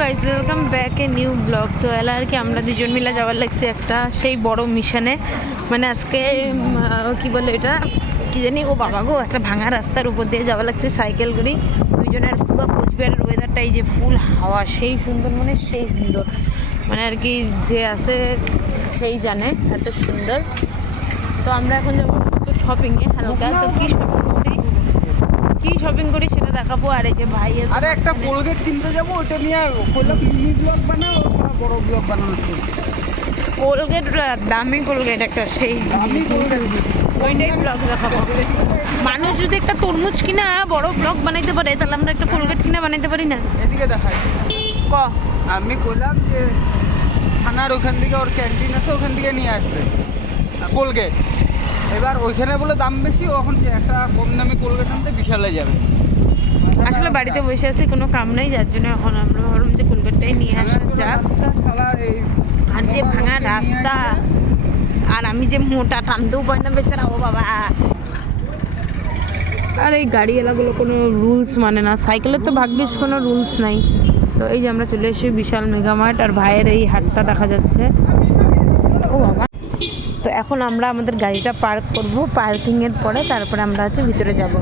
Guys welcome back a new blog তো এলা আর কি, আমরা দুজন মিলে যাওয়ার লাগছে একটা সেই বড় মিশনে মানে আজকে কি বলে এটা? কি জানি, ও বাবা গো, একটা ভাঙা রাস্তার উপর দিয়ে যাওয়া লাগছে সাইকেল করি। দুজনের পুরো কোচবিহারের ওয়েদারটা এই যে ফুল হাওয়া, সেই সুন্দর মানে সেই সুন্দর। মানে আর কি, যে আছে, সেই জানে, এত সুন্দর। তো আমরা এখন যাব শপিংয়ে হালকা তো কি শপিং করি? কি শপিং করি দেখাবো আর এই যে ভাই আরে একটা কোলগেট কিনতে যাব ওটা নিয়ে বললাম মিনি ব্লগ বানাও বড় ব্লগ বানানো কোলগেট দামি কোলগেট একটা সেই ওইটাই ব্লগ দেখাবো। মানুষ যদি একটা তরমুজ কিনা বড় ব্লগ বানাইতে পারে তাহলে আমরা একটা কোলগেট কিনা বানাইতে পারি না? এদিকে দেখাই ক? আমি বললাম যে থানার ওখান থেকে ওর ক্যান্টিন আছে ওখান থেকে নিয়ে আসবে। কোলগেট এবার ওইখানে বলে দাম বেশি ওখন যে একটা কম দামি কোলগেট আনতে বিশালে যাবে। আসলে বাড়িতে বসে আছি, কোনো কাম নাই, যার জন্য এখন আমরা ভাবলাম যে কোলগেটটাই নিয়ে আসা যাক। আর যে ভাঙা রাস্তা, আর আমি যে মোটা টানতেও পাই না বেচারা, ও বাবা। আর এই গাড়ি গাড়িওয়ালাগুলো কোনো রুলস মানে না, সাইকেলের তো ভাগ্যিস কোনো রুলস নাই। তো এই যে আমরা চলে এসেছি বিশাল মেগামার্ট আর ভাইয়ের এই হাটটা দেখা যাচ্ছে। ও বাবা। তো এখন আমরা আমাদের গাড়িটা পার্ক করব, পার্কিংয়ের পরে, তারপরে আমরা হচ্ছে ভিতরে যাব।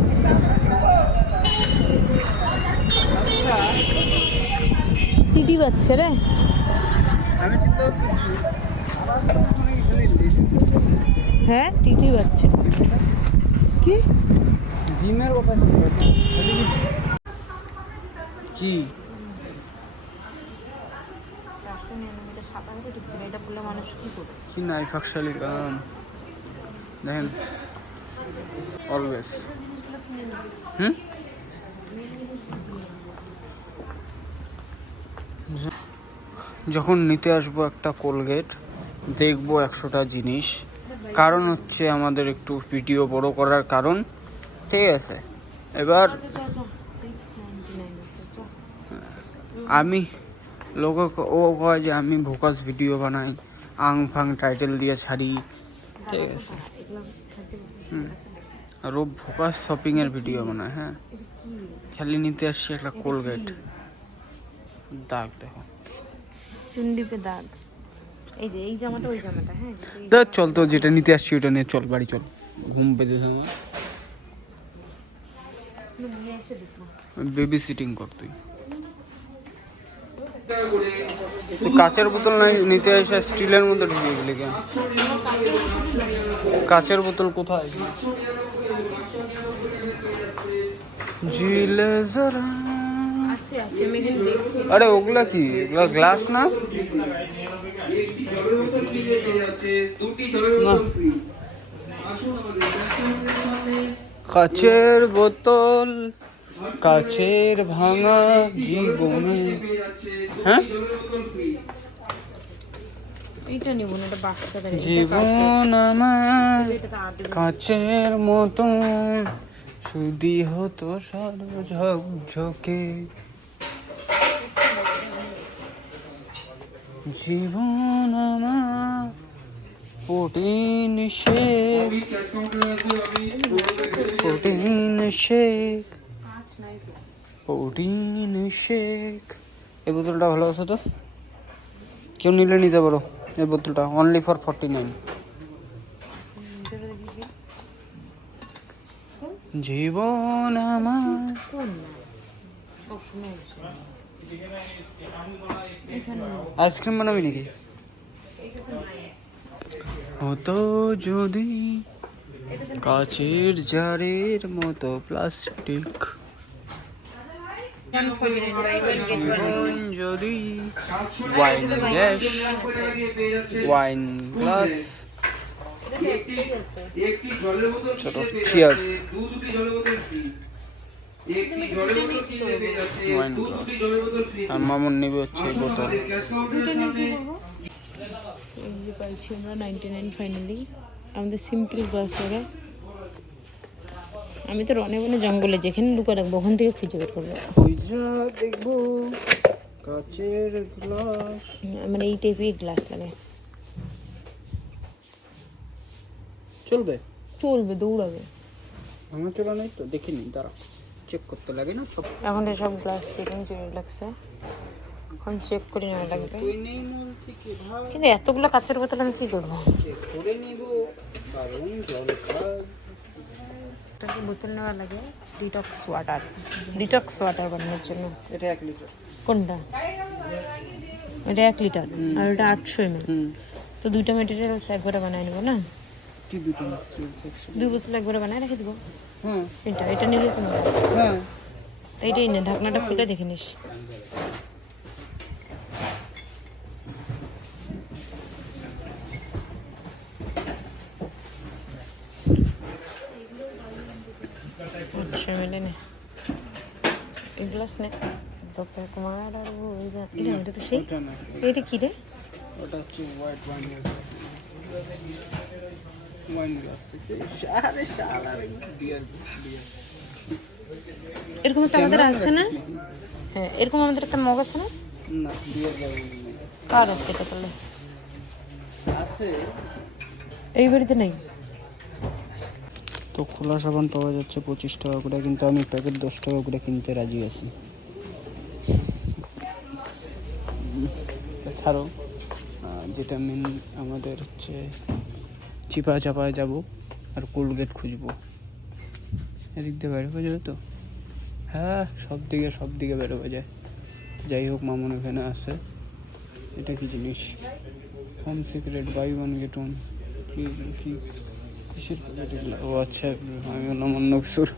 টিটি পাচ্ছে রে। হয় টিটি পাচ্ছে। কি? জিমের কথা কি? কি? কি নাই ফাকশালি কাম। দেখেন। অলওয়েজ হুম? যখন নিতে আসব একটা কোলগেট দেখব একশোটা জিনিস। কারণ হচ্ছে আমাদের একটু ভিডিও বড় করার কারণ। ঠিক আছে এবার আমি লোক ও কয় যে আমি ভোকাস ভিডিও বানাই আং ফাং টাইটেল দিয়ে ছাড়ি। ঠিক আছে। হুম। আর ও ভোকাস শপিংয়ের ভিডিও বানায় হ্যাঁ। খালি নিতে আসছি একটা কোলগেট দাগ দেখো। চুন্ডিপে দাগ। এই যে এই জামাটা ওই জামাটা হ্যাঁ? দেখ চল তো যেটা নিতে আসছি ওটা নিয়ে চল বাড়ি চল। ঘুম পেতেছে আমার বেবি সিটিং কর তুই। কাচের বোতল নাই নিতে এসে স্টিলের মধ্যে ঢুকিয়ে গেলি কেন? কাচের বোতল কোথায়? ঝিলে জরা আরে ওগুলা কি? ওগুলা গ্লাস না। কাচের বোতল কাচের ভাঙা জীবনে। হ্যাঁ? এইটা নিব না এটা বাচ্চাদের এটা জীবন আমার কাচের মতো শুধু হতো সাদা জীবন প্রোটিন শেক পাঁচ নাই তো। প্রোটিন শেক এই বোতলটা ভালো আছে তো কেউ নিলে নিতে পারো এই বোতলটা অনলি ফর ফর্টি নাইন? জীবন আমার কোন না সবসময় বসে। এখানে না। আইসক্রিম বানাবি নাকি হতো যদি কাচের জারের মতো প্লাস্টিক জীবন যদি ওয়াইন গ্যাস ওয়াইন গ্লাস ছোট চিয়ার্স ওয়াইন গ্লাস আর মামুন নেবে হচ্ছে এই বোতল। এই পাইছি আমরা নাইনটি নাইন ফাইনালি আমাদের সিম্পল গ্লাস ওরা আমি তো রনে বনে জঙ্গলে যেখানে লুকা রাখব ওখান থেকে খুঁজে বের করব। দেখব কাচের গ্লাস। আমার এই টাইপের গ্লাস লাগে। চলবে? চলবে দৌড়াবে। আমার চলা নাই তো দেখিনি দাঁড়া চেক করতে লাগে না সব? এখন সব গ্লাস চেকিং চলে লাগছে। এখন চেক করে নেওয়া লাগবে। কিন্তু এতগুলো কাচের বোতল আমি কি করব? করে নিব। একটা বোতল নেওয়া লাগে? ডিটক্স ওয়াটার ডিটক্স ওয়াটার বানানোর জন্য। এটা এক লিটার কোনটা? এটা এক লিটার আর ওটা আটশো এম হুম। তো দুইটা মেটেরিয়াল একবারে বানাই নেব না? কি দুটো দুই বোতল একবারে বানায় রেখে দেবো। হ্যাঁ এটা এটা নিলে তুমি হ্যাঁ এইটাই না ঢাকনাটা খুলে দেখে নিস। আচ্ছা মেলে নে। এগুলো স্ন্যাক ডক্টর কুমার আর এটা এটা তো সেই? এটা কি রে? ওটা হচ্ছে হোয়াইট ওয়াইন ওয়াইন গ্লাস আরে শালা বিয়ার বিয়ার এরকম একটা আমাদের আছে না? হ্যাঁ এরকম আমাদের একটা মগ আছে না? না বিয়ার কার আছে এটা তাহলে? আছে। এই বাড়িতে নেই? তো খোলা সাবান পাওয়া যাচ্ছে পঁচিশ টাকা করে কিন্তু আমি প্যাকেট দশ টাকা করে কিনতে রাজি আছি। এছাড়াও যেটা মেন আমাদের হচ্ছে চিপা চাপায় যাব আর কোলগেট খুঁজবো। এদিক দিয়ে বের হয়ে যাবে তো? হ্যাঁ সব দিকে সব দিকে বেরোবে যায়। যাই হোক, মামন এখানে আছে। এটা কি জিনিস? Home secret buy one get one ও আচ্ছা আমি অন্য কিছুর।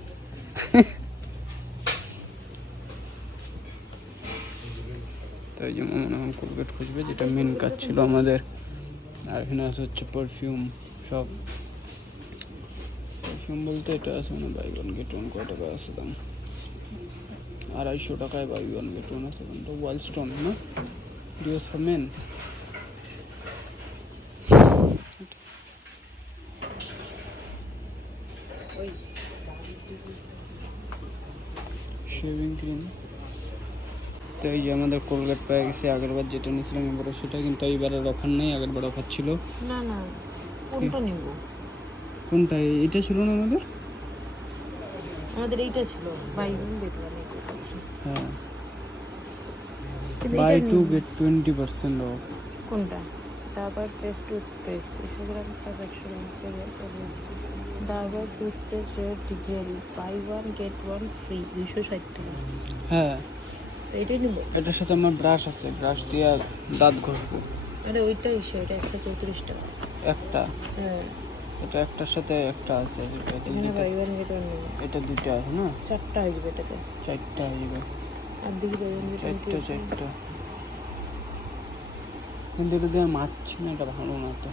তাই যে কোলগেট খুঁজবে, যেটা মেন কাজ ছিল আমাদের। আর এখানে আছে হচ্ছে পারফিউম সব। পারফিউম বলতে এটা আছে মানে বাই ওয়ান গেট ওয়ান কয় টাকা আছে দাম? আড়াইশো টাকায় বাই ওয়ান গেট ওয়ান আছে কিন্তু ওয়াইল্ড স্টোন না? Deos for men shaving cream তো এই যে আমাদের কোলগেট পেয়ে গেছে, আগেরবার যেটা নিয়েছিলাম এবারে সেটা কিন্তু এইবার আর অফার নেই, আগেরবার অফার ছিল। না না। কোনটা নিব? কোনটা? এটা ছিল না আমাদের? আমাদের এইটা ছিল। বাই ওয়ান গেট ওয়ান হ্যাঁ। Buy two get twenty percent off কোনটা? Dabur paste toothpaste gram plus একশো Dabur toothpaste red gel buy one get one free দুশো ষাট টাকা। হ্যাঁ। এইটাই নিব। এটার সাথে আমার ব্রাশ আছে। ব্রাশ দিয়ে দাঁত ঘষবো। আরে ওইটাই সে ওইটা একশো চৌত্রিশ টাকা। একটা। হ্যাঁ। এটা একটার সাথে একটা আছে এটা এটা দুইটা আছে না? চারটা আসবে এটাতে। চারটা হয়ে যাবে আর গেট চারটা চারটা। কিন্তু এটা দিয়ে মারছি না এটা ভালো না তো।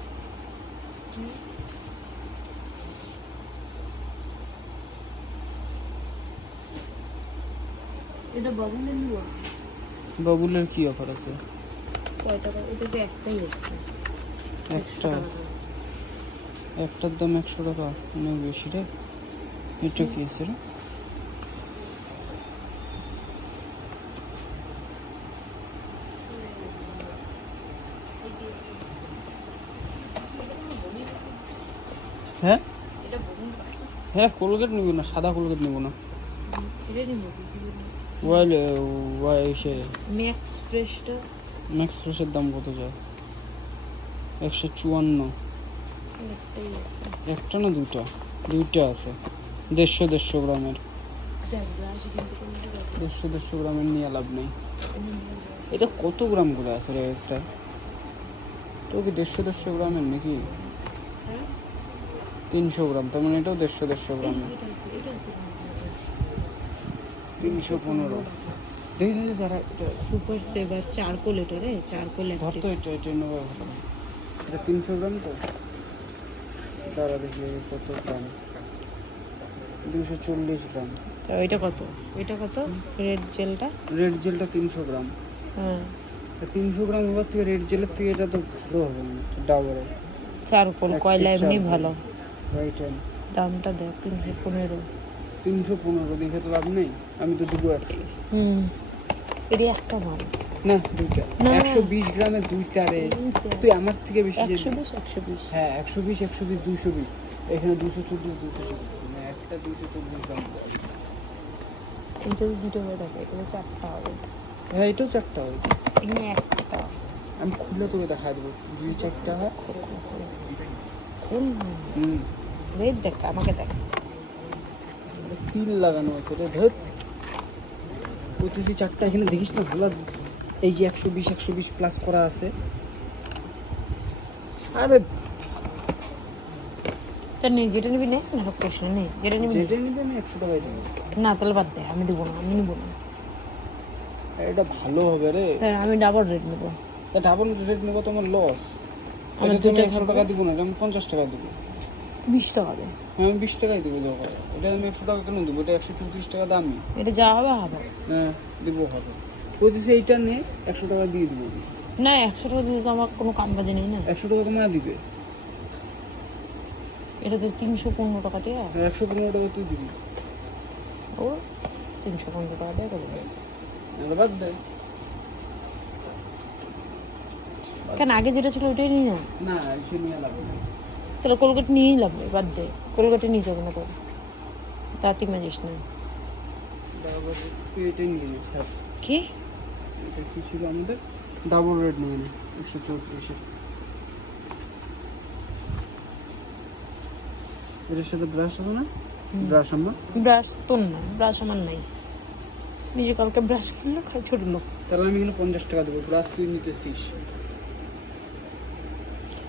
এটা বাবুলের বাবুলের কি অফার আছে? কয় টাকা? এটা তো একটাই এসছে একটা একটার দাম একশো টাকা অনেক বেশি রে। এটা কি আছে রে? হ্যাঁ? হ্যাঁ কোলগেট নিব না সাদা কোলগেট নিব না। ওয়াইল ওয়াই সে ম্যাক্স ফ্রেশটা ম্যাক্স ফ্রেশের দাম কত যায়? একশো চুয়ান্ন। একটা না দুইটা? দুইটা আছে। দেড়শো দেড়শো গ্রামের। দেড়শো দেড়শো গ্রামের নিয়ে লাভ নেই। এটা কত গ্রাম করে আছে রে একটা তো কি দেড়শো দেড়শো গ্রামের নাকি? তিনশো গ্রাম তার মানে এটাও দেড়শো দেড়শো গ্রামের। তিনশো পনেরো। দেখেছি যারা এটা সুপার সেভার চারকোল এটা রে চারকোল ধর তো এটা এটা নেব ভালো এটা তিনশো গ্রাম তো? দাঁড়া দেখি কত গ্রাম দুশো চল্লিশ গ্রাম। তা ওইটা কত? ওইটা কত? রেড জেলটা? রেড জেলটা তিনশো গ্রাম। হ্যাঁ। তিনশো গ্রাম হওয়ার থেকে রেড জেলের থেকে এটা তো ভালো হবে না ডাবরে চারকোল কয়লা এমনি ভালো? রাইট দামটা দেখ তিনশো পনেরো। তিনশো পনেরো দেখে তো লাভ নেই। আমি তো দুটো আর হুম। এটি একটা ভালো না দুইটা। একশো বিশ গ্রামে দুইটা রে তুই আমার থেকে বেশি একশো বিশ একশো বিশ। হ্যাঁ একশো বিশ একশো বিশ দুইশো বিশ। এখানে দুশো চল্লিশ দুশো চল্লিশ মানে একটা দুশো চল্লিশ গ্রাম। কিন্তু দুটো হয়ে থাকে এখানে চারটা হবে। হ্যাঁ এটাও চারটা হবে। এখানে একটা। আমি খুলে তোকে দেখা দেবো দুই চার টাকা ফুল রেট দেখ আমাকে দেখ। সিল লাগানো আছে রে ধর। পঁচিশে চারটা এখানে দেখিস না ভালো এই যে একশো বিশ একশো বিশ প্লাস করা আছে। আরে তা নেই যেটা নিবি নে না প্রশ্ন নেই। যেটা নিবি যেটা নিবে আমি একশো টাকায় দেবো। না তাহলে বাদ দে আমি দেবো না আমি নেব না। এটা ভালো হবে রে। আমি ডাবল রেট নেব। ডাবল রেট নেব তোমার লস এটা তুমি একশো টাকা দিব না আমি পঞ্চাশ টাকা দেবো। বিশ টাকা দে। আমি বিশ টাকাই দেবো দরকার এটা আমি একশো টাকা কেন দেবো? এটা একশো চৌত্রিশ টাকা দামি। এটা যা হবে হবে। হ্যাঁ দেবো হবে। পঁচিশে এইটা নে একশো টাকা দিয়ে দেবো। না একশো টাকা দিতে তো আমার কোনো কাম বাজে নেই না। একশো টাকা তোমার দিবে। এটা তো তিনশো পনেরো টাকা দিয়ে। আর একশো পনেরো টাকা তুই দিবি। ও তিনশো পনেরো টাকা দিয়ে করব বাদ দেয় কেন আগে যেটা ছিল ওইটাই নিই না। না সে নিয়ে লাগবে না তাহলে কলকাতা নিয়েই লাগবে বাদ দে। কলকাতা নিয়ে যাবে না তো। তাঁতি মাজিস না। হ্যাঁ কি? এটা কি ছিল আমাদের? ডাবল রেড নিয়ে নে একশো চৌত্রিশে। এটার সাথে ব্রাশ হবে না? ব্রাশ আমার? ব্রাশ তোর না ব্রাশ আমার নাই। নিজে কালকে ব্রাশ কিনলো খাই ছোট লোক। তাহলে আমি এখানে পঞ্চাশ টাকা দেবো ব্রাশ তুই নিতেছিস।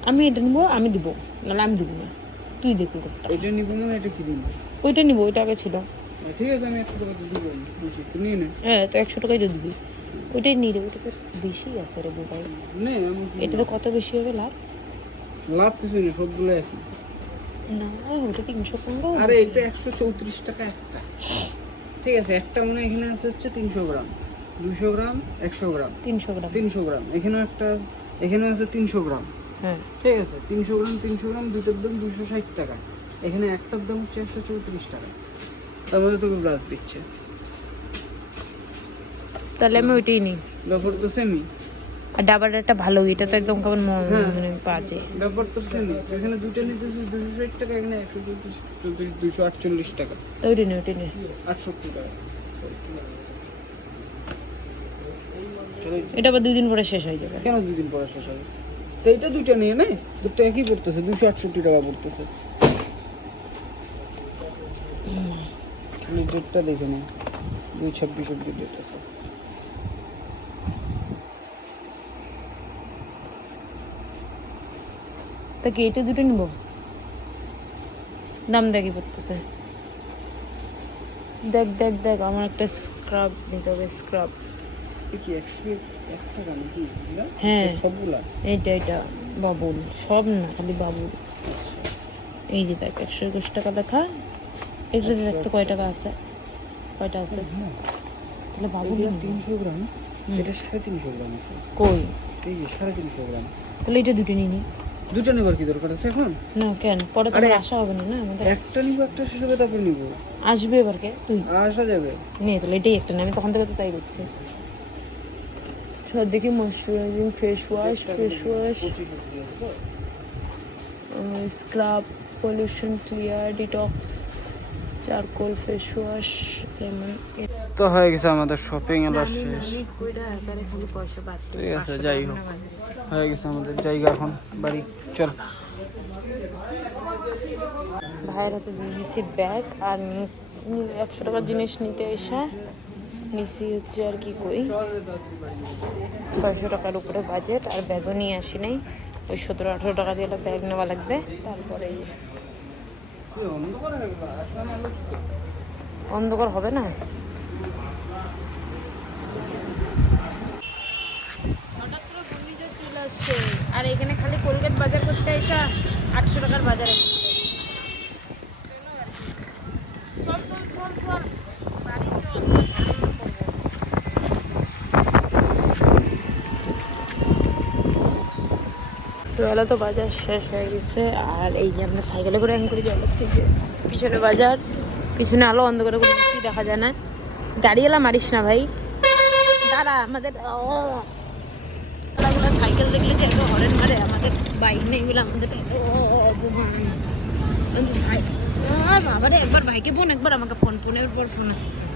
আমি এটা নিবো আমি দিব নাহলে আমি দিব না। তুই দে কলকাতা এটা নিব না এটা কি দিন ওইটা নিবো ওইটা আগে ছিল। ঠিক আছে আমি একশো টাকা দিব নিয়ে নে। হ্যাঁ তো একশো টাকাই তো দিবি। ওইটাই নিয়ে ওইটা তো বেশি আছে রে এটা তো কত বেশি হবে লাভ? লাভ কিছু নেই সবগুলো একই। না ওটা তিনশো পনেরো? আরে এটা একশো চৌত্রিশ টাকা একটা। ঠিক আছে একটা মনে হয় এখানে আছে হচ্ছে তিনশো গ্রাম। দুশো গ্রাম একশো গ্রাম। তিনশো গ্রাম। তিনশো গ্রাম এখানেও একটা এখানে আছে তিনশো গ্রাম। হ্যাঁ। ঠিক আছে তিনশো গ্রাম তিনশো গ্রাম দুটোর দাম দুশো ষাট টাকা। এখানে একটার দাম হচ্ছে একশো চৌত্রিশ টাকা। তার মধ্যে তোকে ব্রাশ দিচ্ছে। তাহলে আমি ওইটাই নিই। ব্যাপার তো সেমই আর ডাবার একটা ভালো এটা তো একদম কেমন হ্যাঁ। মানে বাজে। ব্যাপার তো সেমই এখানে দুটো নিতেছিস দুশো ষাট টাকা এখানে একশো চৌত্রিশ দুশো আটচল্লিশ টাকা। তো ওইটাই নিই ওইটাই নিই আটষট্টি টাকা। এটা আবার দুই দিন পরে শেষ হয়ে যাবে। কেন দুদিন পরে শেষ হবে? তো এইটা দুইটা নিয়ে নে। দুটো একই পড়তেছে দুশো আটষট্টি টাকা পড়তেছে। খালি ডেটটা দেখে নে দুই ছাব্বিশ অব্দি ডেট আছে। তা কি এটা দুটো নিব? দাম দেখি পড়তেছে। দেখ দেখ দেখ আমার একটা স্ক্রাব নিতে হবে স্ক্রাব কি একশো এক টাকা নাকি? হ্যাঁ। সবগুলা? এইটা এটা বাবুল। সব না খালি বাবুল। এই যে দেখ একশো একুশ টাকা লেখা। এগুলো দেখতে কয় টাকা আছে? কয়টা আছে? তাহলে নিবো। তিনশো গ্রাম। এটা সাড়ে তিনশো গ্রাম আছে। কই? এই যে সাড়ে তিনশো গ্রাম। তাহলে এটা দুটো নিয়ে নি দুটো নেবার কি দরকার আছে এখন? না কেন? পরে তো আসা হবে না না আমাদের। একটা নিব একটা শেষ হবে তারপর নিব। আসবে এবার কে? তুই? আসা যাবে। নে তাহলে এটাই একটা না আমি তখন থেকে তো তাই করছি। সব দেখি moisturising face wash face wash. Scrub pollution clear detox. Charcoal face wash lemon তো হয়ে গেছে আমাদের শপিং এলা শেষ। ঠিক আছে যাই হোক। হয়ে গেছে আমাদের জায়গা এখন বাড়ি চল। ভাইয়ের হাতে দিয়ে দিয়েছি ব্যাগ আর একশো টাকার জিনিস নিতে এসে নিছি হচ্ছে আর কি কই। ছয়শো টাকার উপরে বাজেট আর ব্যাগও নিয়ে আসি নাই। ওই সতেরো আঠেরো টাকা দিয়ে ব্যাগ নেওয়া লাগবে তারপরে অন্ধকার হবে না? হঠাৎ করে চলে আসছে। আর এখানে খালি কলকাতা বাজার করতে এসা আটশো টাকার বাজারে চল চল চল চল বাড়ি চল বেলা তো বাজার শেষ হয়ে গেছে আর এই যে আমরা সাইকেলে করে এখন করে যাওয়া লাগছে পিছনে বাজার পিছনে আলো অন্ধকারে কোনো কিছুই দেখা যায় না গাড়িওয়ালা মারিস না ভাই দাঁড়া আমাদের ও এগুলো সাইকেল দেখলে যে এত হরেন মারে আমাদের বাইক নেই এগুলো আমাদের আর বাবারে একবার ভাইকে ফোন একবার আমাকে ফোন ফোনের পর ফোন আসতেছে